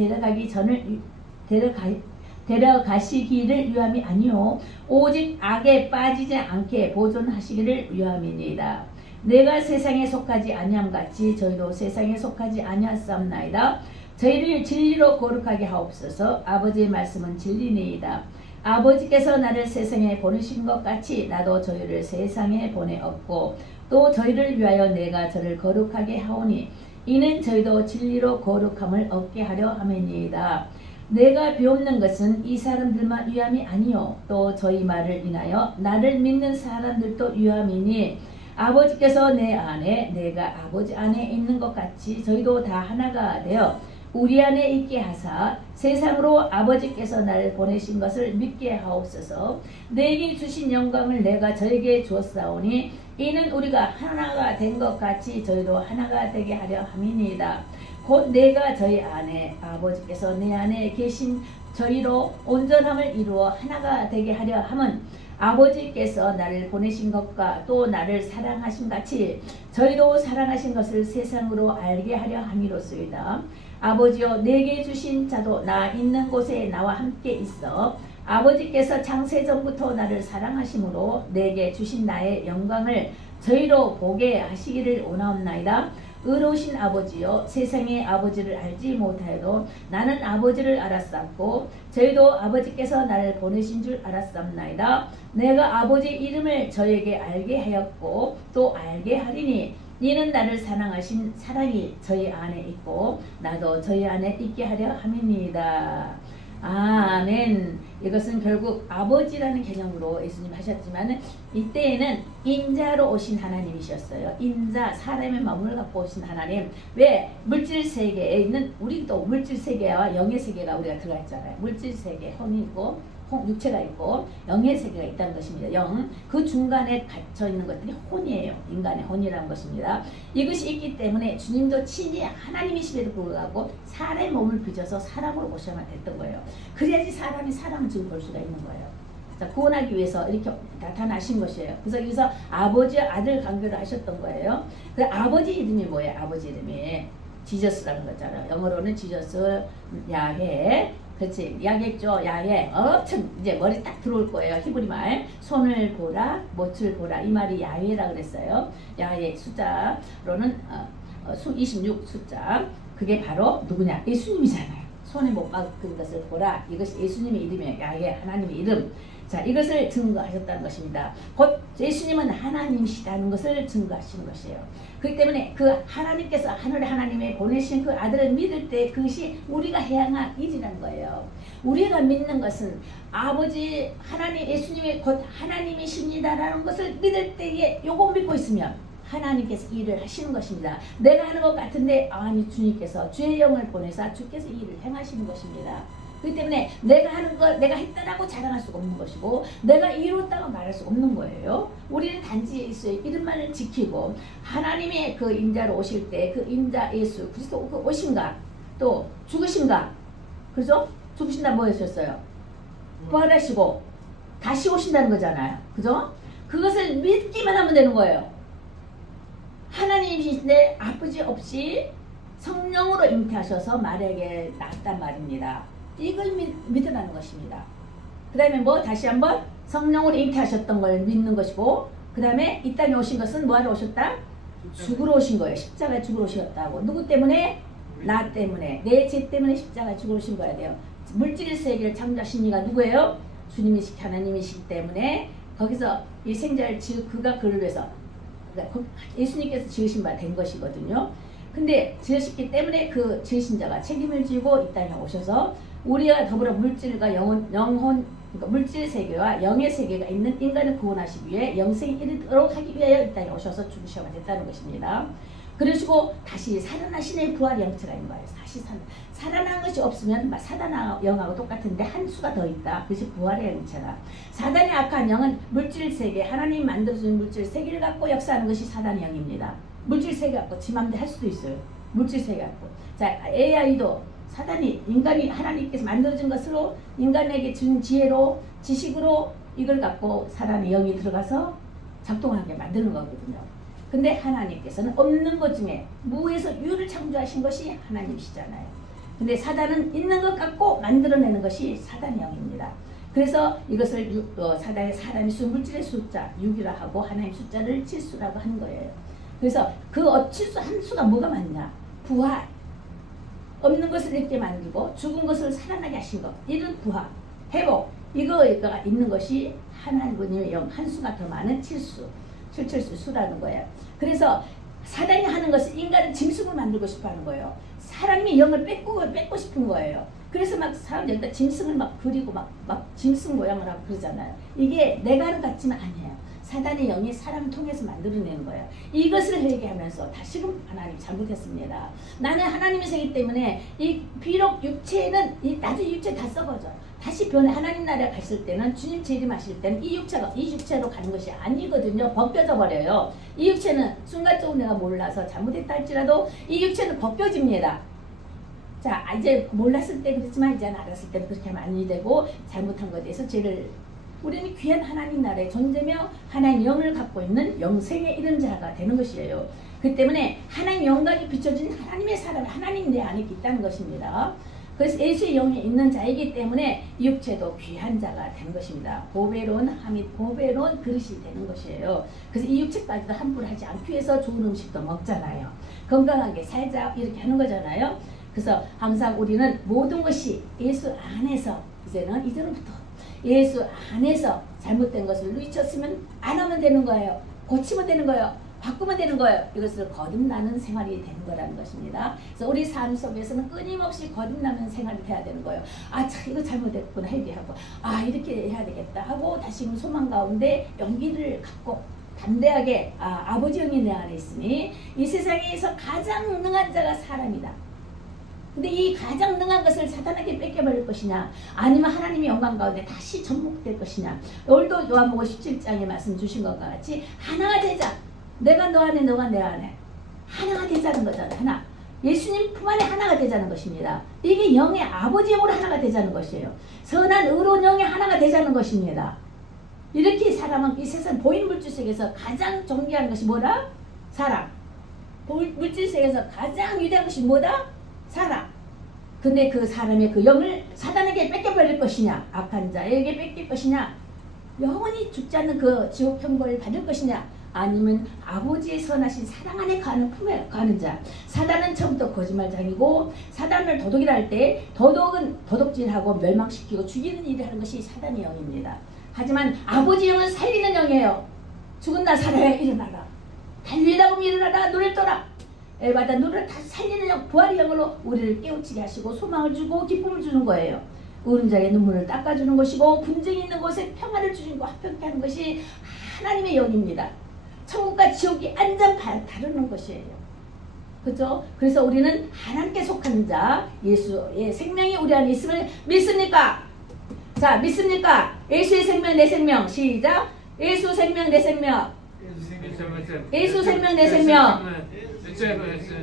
데려가시기를 위함이 아니요 오직 악에 빠지지 않게 보존하시기를 위함이니이다. 내가 세상에 속하지 아니함 같이 저희도 세상에 속하지 아니하사옵나이다. 저희를 진리로 거룩하게 하옵소서. 아버지의 말씀은 진리니이다. 아버지께서 나를 세상에 보내신 것 같이 나도 저희를 세상에 보내었고 또 저희를 위하여 내가 저를 거룩하게 하오니 이는 저희도 진리로 거룩함을 얻게 하려 함이니이다. 내가 비옵는 것은 이 사람들만 위함이 아니요 또 저희 말을 인하여 나를 믿는 사람들도 위함이니 아버지께서 내 안에 내가 아버지 안에 있는 것 같이 저희도 다 하나가 되어 우리 안에 있게 하사 세상으로 아버지께서 나를 보내신 것을 믿게 하옵소서. 내게 주신 영광을 내가 저에게 주었사오니 이는 우리가 하나가 된 것 같이 저희도 하나가 되게 하려 함이니이다. 곧 내가 저희 안에 아버지께서 내 안에 계신 저희로 온전함을 이루어 하나가 되게 하려 함은 아버지께서 나를 보내신 것과 또 나를 사랑하신 같이 저희도 사랑하신 것을 세상으로 알게 하려 함이로소이다. 아버지여 내게 주신 자도 나 있는 곳에 나와 함께 있어 아버지께서 창세전부터 나를 사랑하심으로 내게 주신 나의 영광을 저희로 보게 하시기를 원하옵나이다. 의로우신 아버지여 세상의 아버지를 알지 못하여도 나는 아버지를 알았었고 저희도 아버지께서 나를 보내신 줄 알았사옵나이다. 내가 아버지 이름을 저에게 알게 하였고 또 알게 하리니 이는 나를 사랑하신 사랑이 저희 안에 있고 나도 저희 안에 있게 하려 함이니이다. 아멘. 이것은 결국 아버지라는 개념으로 예수님 하셨지만 이때에는 인자로 오신 하나님이셨어요. 인자, 사람의 마음을 갖고 오신 하나님. 왜? 물질 세계에 있는 우리도 물질 세계와 영의 세계가 우리가 들어가 있잖아요. 물질 세계, 혼이 있고 육체가 있고 영의 세계가 있다는 것입니다. 영, 그 중간에 갇혀 있는 것들이 혼이에요. 인간의 혼이라는 것입니다. 이것이 있기 때문에 주님도 친히 하나님이심에도 불구하고 사람의 몸을 빚어서 사람으로 오셔야만 됐던 거예요. 그래야지 사람이 사람을 지금 볼 수가 있는 거예요. 자, 구원하기 위해서 이렇게 나타나신 것이에요. 그래서 여기서 아버지와 아들 관계를 하셨던 거예요. 그 아버지 이름이 뭐예요? 아버지 이름이 지저스라는 거잖아요. 영어로는 지저스, 야훼. 그렇지. 야겠죠. 야훼. 엄청 이제 머리 딱 들어올 거예요. 히브리 말. 손을 보라, 못을 보라. 이 말이 야훼라 그랬어요. 야훼 숫자로는 수 26 숫자. 그게 바로 누구냐? 예수님이잖아요. 손에 못 박은 것을 보라. 이것이 예수님의 이름이에요. 야훼 하나님의 이름. 자, 이것을 증거하셨다는 것입니다. 곧 예수님은 하나님이시다는 것을 증거하시는 것이에요. 그렇기 때문에 그 하나님께서 하늘의 하나님의 보내신 그 아들을 믿을 때 그것이 우리가 해야 할 일이라는 거예요. 우리가 믿는 것은 아버지 하나님 예수님이 곧 하나님이십니다라는 것을 믿을 때에 요거 믿고 있으면 하나님께서 일을 하시는 것입니다. 내가 하는 것 같은데 아니 주님께서 주의 영을 보내사 주께서 일을 행하시는 것입니다. 그렇기 때문에 내가 하는 걸 내가 했다라고 자랑할 수가 없는 것이고 내가 이뤘다고 말할 수 없는 거예요. 우리는 단지 예수의 이름만을 지키고 하나님의 그 인자로 오실 때 그 인자 예수 그리스도 그 오신가 또 죽으신가 그죠? 죽으신다 뭐 하셨어요? 부활하시고 다시 오신다는 거잖아요. 그죠? 그것을 믿기만 하면 되는 거예요. 하나님이신데 아버지 없이 성령으로 잉태하셔서 말에게 낳았단 말입니다. 이걸 믿으라는 것입니다. 그 다음에 뭐 다시 한번 성령으로 잉태하셨던 걸 믿는 것이고 그 다음에 이 땅에 오신 것은 뭐하러 오셨다? 죽으러 오신 거예요. 십자가에 죽으러 오셨다고. 누구 때문에? 나 때문에. 내 죄 때문에 십자가에 죽으러 오신 거야 돼요. 물질 세계를 창조하신 이가 누구예요? 주님이시 하나님이시기 때문에 거기서 이 생자를 그가 그를 위해서 예수님께서 지으신 바 된 것이거든요. 근데 지으셨기 때문에 그 지으신 자가 책임을 지고 이 땅에 오셔서 우리와 더불어 물질과 영혼 그러니까 물질 세계와 영의 세계가 있는 인간을 구원하시기 위해 영생에 이르도록 하기 위하여 이 땅에 오셔서 죽으셔야 됐다는 것입니다. 그러시고 다시 살아나시는 부활 영체가 있는 거예요. 다시 살아난 것이 없으면 사단의 영하고 똑같은데 한 수가 더 있다. 그것이 부활의 영체다. 사단의 악한 영은 물질 세계, 하나님 만들어주는 물질 세계를 갖고 역사하는 것이 사단의 영입니다. 물질 세계 갖고 지 맘대로 할 수도 있어요. 물질 세계 갖고. 자, AI도 사단이 인간이 하나님께서 만들어준 것으로 인간에게 준 지혜로 지식으로 이걸 갖고 사단의 영이 들어가서 작동하게 만드는 거거든요. 근데 하나님께서는 없는 것 중에 무에서 유를 창조하신 것이 하나님이시잖아요. 근데 사단은 있는 것 갖고 만들어내는 것이 사단의 영입니다. 그래서 이것을 사람의 수, 물질의 숫자 6이라 하고 하나님 숫자를 7수라고 하는 거예요. 그래서 그 7수 한 수가 뭐가 많냐? 부활. 없는 것을 있게 만들고 죽은 것을 살아나게 하신 것. 이런 부활, 회복. 이거가 있는 것이 하나님의 영 한 수가 더 많은 7수. 7철수 수라는 거예요. 그래서 사단이 하는 것은 인간을 짐승을 만들고 싶어 하는 거예요. 사람이 영을 뺏고 싶은 거예요. 그래서 막 사람들이 짐승을 막 그리고 막 짐승 모양을 하고 그러잖아요. 이게 내가 하는 것 같지만 아니에요. 사단의 영이 사람을 통해서 만들어내는 거예요. 이것을 회개하면서 다시금 하나님 잘못했습니다. 나는 하나님의 세기 때문에 비록 육체는 나중에 육체 다 썩어져. 다시 변해 하나님 나라에 갔을 때는 주님 재림하실 때는 이 육체로 가는 것이 아니거든요. 벗겨져 버려요. 이 육체는 순간적으로 내가 몰라서 잘못했다 할지라도 이 육체는 벗겨집니다. 자, 이제 몰랐을 때 그렇지만 이제는 알았을 때는 그렇게 하면 아니 되고 잘못한 것에 대해서 죄를 우리는 귀한 하나님 나라의 존재며 하나님 영을 갖고 있는 영생에 이른 자가 되는 것이에요. 그 때문에 하나님 영광이 비춰진 하나님의 사람, 하나님 내 안에 있다는 것입니다. 그래서 예수의 영이 있는 자이기 때문에 육체도 귀한 자가 된 것입니다. 보배로운 ሐ밋, 보배로운 그릇이 되는 것이에요. 그래서 이 육체까지도 함부로 하지 않기 위해서 좋은 음식도 먹잖아요. 건강하게 살자 이렇게 하는 거잖아요. 그래서 항상 우리는 모든 것이 예수 안에서 이제는부터 예수 안에서 잘못된 것을 누이쳤으면 안 하면 되는 거예요. 고치면 되는 거예요. 바꾸면 되는 거예요. 이것을 거듭나는 생활이 되는 거라는 것입니다. 그래서 우리 삶 속에서는 끊임없이 거듭나는 생활이 돼야 되는 거예요. 아, 참 이거 잘못했구나 회개하고 아 이렇게 해야 되겠다 하고 다시 소망 가운데 용기를 갖고 담대하게 아버지 영이 내 안에 있으니 이 세상에서 가장 능한 자가 사람이다. 근데 이 가장 능한 것을 사단에게 뺏겨버릴 것이냐 아니면 하나님의 영광 가운데 다시 접목될 것이냐. 오늘도 요한복음 17장에 말씀 주신 것과 같이 하나가 되자. 내가 너 안에 너가 내 안에 하나가 되자는 거잖아요. 하나. 예수님 품 안에 하나가 되자는 것입니다. 이게 영의 아버지 영으로 하나가 되자는 것이에요. 선한 의로운 영이 하나가 되자는 것입니다. 이렇게 사람은 이 세상 보이는 물질 세계에서 가장 존귀한 것이 뭐다? 사람. 물질 세계에서 가장 위대한 것이 뭐다? 사람. 근데 그 사람의 그 영을 사단에게 뺏겨버릴 것이냐 악한 자에게 뺏길 것이냐 영원히 죽지 않는 그 지옥 형벌을 받을 것이냐 아니면 아버지의 선하신 사랑 안에 가는 품에 가는 자. 사단은 처음부터 거짓말장이고 사단을 도둑이라 할 때 도둑은 도둑질하고 멸망시키고 죽이는 일을 하는 것이 사단의 영입니다. 하지만 아버지 영은 살리는 영이에요. 죽은 날 살아야 일어나라. 달리다 보면 일어나라. 눈을 떠라. 에바다 눈을 다시 살리는 영, 부활의 영으로 우리를 깨우치게 하시고 소망을 주고 기쁨을 주는 거예요. 우른자의 눈물을 닦아주는 것이고 분쟁이 있는 곳에 평화를 주시고 화평케 하는 것이 하나님의 영입니다. 천국과 지옥이 완전 다루는 것이에요. 그렇죠? 그래서 우리는 하나님께 속한 자, 예수의 생명이 우리 안에 있음을 믿습니까? 자, 믿습니까? 예수의 생명 내 생명. 시작. 예수 생명 내 생명. 예수 생명 내 생명.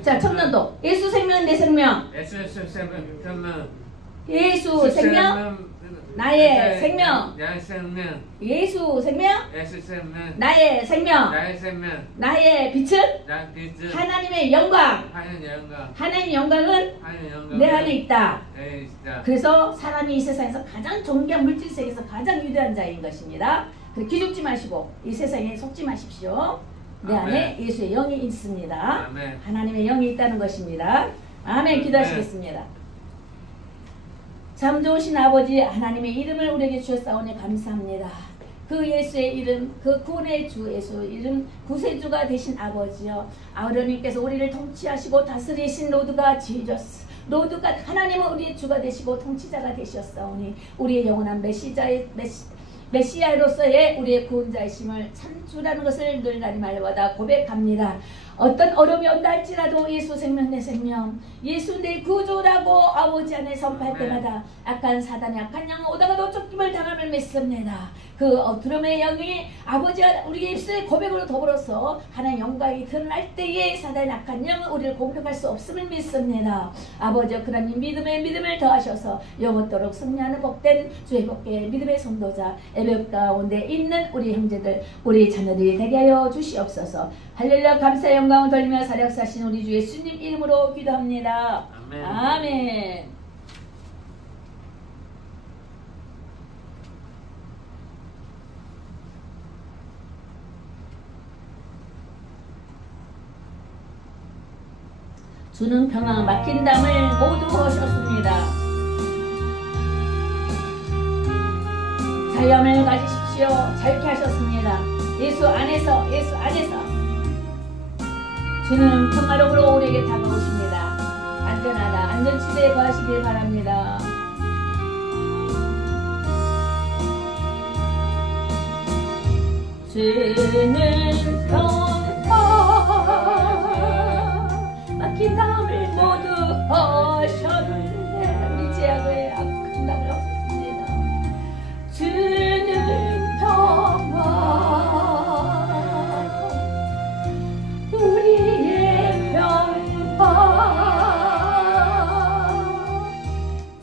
자, 청년도 예수 생명 내 생명. 예수 생명 나의 생명. 예수 생명 나의 생명. 나의 빛은 하나님의 영광. 하나님의 영광은 내 안에 있다. 그래서 사람이 이 세상에서 가장 존귀한 물질 세계에서 가장 위대한 자인 것입니다. 기죽지 마시고 이 세상에 속지 마십시오. 내 안에 예수의 영이 있습니다. 하나님의 영이 있다는 것입니다. 아멘. 기도하시겠습니다. 참 좋으신 아버지 하나님의 이름을 우리에게 주셨사오니 감사합니다. 그 예수의 이름, 그 구원의 주 예수의 이름, 구세주가 되신 아버지여, 하나님께서 우리를 통치하시고 다스리신 로드가 지저스, 로드가 하나님은 우리의 주가 되시고 통치자가 되셨사오니 우리의 영원한 메시아로서의 우리의 구원자이심을 참주라는 것을 늘 날마다 고백합니다. 어떤 어려움이 온다 할지라도 예수 생명 내 생명, 예수 내 구주라고 아버지 안에 선포할 때마다 악한 사단의 악한 영은 오다가도 쫓김을 당함을 믿습니다. 그 두려움의 영이 아버지와 우리의 입술의 고백으로 더불어서 하나님의 영광이 드러날 때에 사단의 악한 영은 우리를 공격할 수 없음을 믿습니다. 아버지여 그러니 믿음을 더하셔서 영원토록 승리하는 복된 주의 복의 믿음의 선도자 에베 가운데 있는 우리 형제들 우리 자녀들이 되게 하여 주시옵소서. 할렐루야. 감사의 영광을 돌리며 사력사신 우리 주 예수님 이름으로 기도합니다. 아멘. 아멘. 주는 평안 막힌 담을 모두 허셨습니다. 자유함을 가지십시오. 자유케 하셨습니다. 예수 안에서 주는 평화로움으로 우리에게 다가오십니다. 안전하다. 안전지대에 거하시길 바랍니다. 주는 평화 막힌 담을 모두 허셨는데 우리 죄악의 악한 담을 허셨습니다. 주는 평화 우리의 평화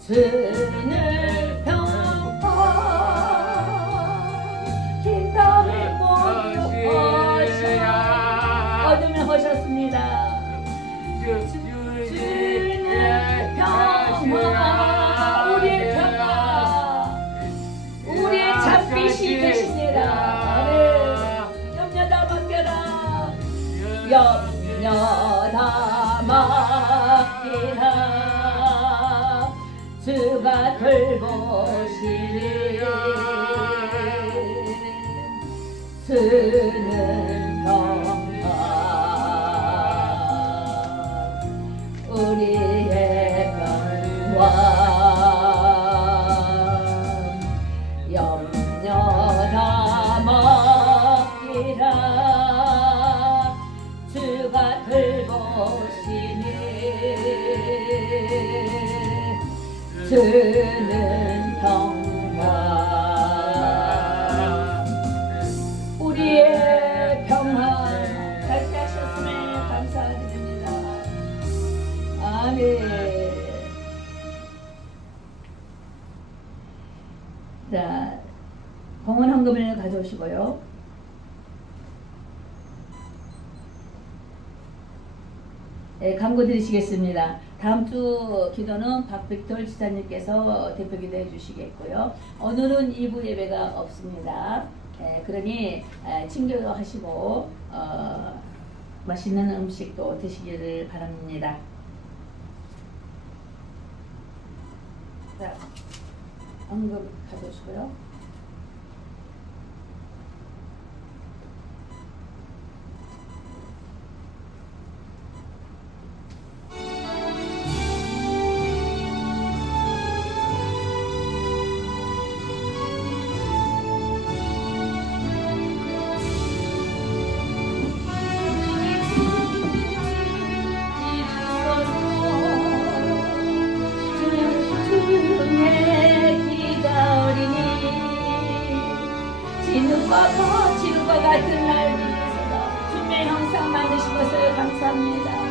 주는 평화 긴 담을 모두 어둠을 허셨습니다. 주는 평화 우리의 평화 우리의 잠빛이 되시니라. 염려다 맡겨라. 염려다 맡기라. 주가 돌보시리. 주는 평화 우리의 평화 염려다 맡기라. 주가 돌보시니 주는 평화 우리의 평화 밝게 하셨음에 감사드립니다. 아멘. 자, 공헌 헌금을 가져오시고요. 네, 감고 드리시겠습니다. 다음 주 기도는 박백돌 지사님께서 대표 기도해 주시겠고요. 오늘은 2부 예배가 없습니다. 그러니 친교하시고 맛있는 음식도 드시기를 바랍니다. 자, 언급 가져오시고요. 지는 것 같은 날 위해서 주의 형상 만드신 것을 감사합니다.